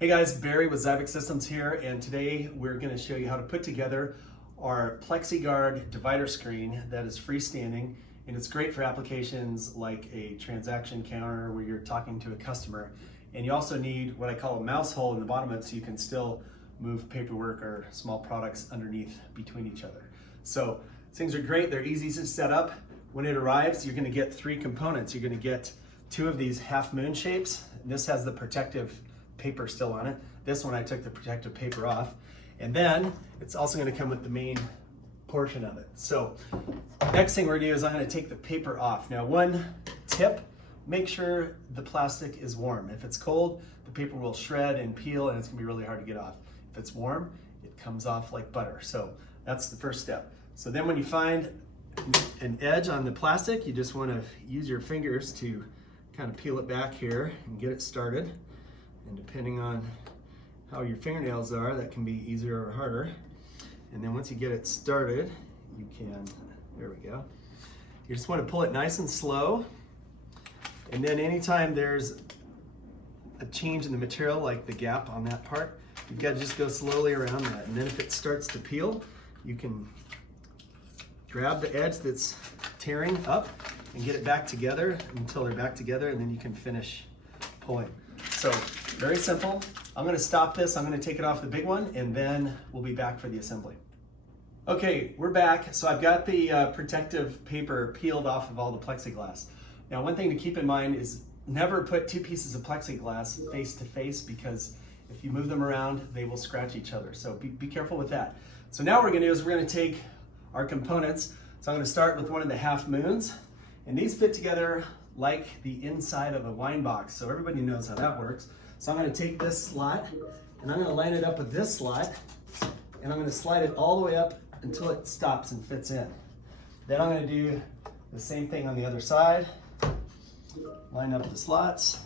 Hey guys, Barry with Xybix Systems here, and today we're going to show you how to put together our PlexiGuard divider screen that is freestanding, and it's great for applications like a transaction counter where you're talking to a customer. And you also need what I call a mouse hole in the bottom of it so you can still move paperwork or small products underneath between each other. So things are great, they're easy to set up. When it arrives, you're going to get three components. You're going to get two of these half moon shapes. This has the protective paper still on it. This one I took the protective paper off. And then it's also going to come with the main portion of it. So next thing we're going to do is I'm going to take the paper off. Now one tip, make sure the plastic is warm. If it's cold, the paper will shred and peel and it's going to be really hard to get off. If it's warm, it comes off like butter. So that's the first step. So then when you find an edge on the plastic, you just want to use your fingers to kind of peel it back here and get it started. And depending on how your fingernails are, that can be easier or harder. And then once you get it started, you can, there we go. You just want to pull it nice and slow. And then anytime there's a change in the material, like the gap on that part, you've got to just go slowly around that. And then if it starts to peel, you can grab the edge that's tearing up and get it back together until they're back together, and then you can finish pulling. So very simple. I'm going to stop this, I'm going to take it off the big one, and then we'll be back for the assembly. Okay, we're back. So I've got the protective paper peeled off of all the plexiglass. Now one thing to keep in mind is never put two pieces of plexiglass face to face, because if you move them around, they will scratch each other. So be careful with that. So now what we're going to do is we're going to take our components. So I'm going to start with one of the half moons, and these fit together like the inside of a wine box. So everybody knows how that works. So I'm going to take this slot and I'm going to line it up with this slot, and I'm going to slide it all the way up until it stops and fits in. Then I'm going to do the same thing on the other side. Line up the slots.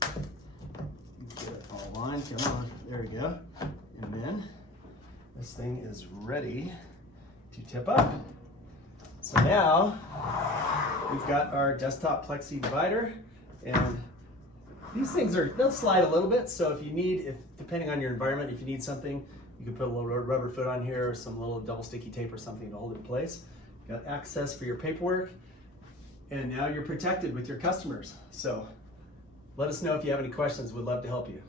Get it all lined. Come on. There we go. And then this thing is ready to tip up. So now we've got our desktop plexi divider, and these things they'll slide a little bit. So if you need, depending on your environment, if you need something, you can put a little rubber foot on here or some little double sticky tape or something to hold it in place. You've got access for your paperwork, and now you're protected with your customers. So let us know if you have any questions. We'd love to help you.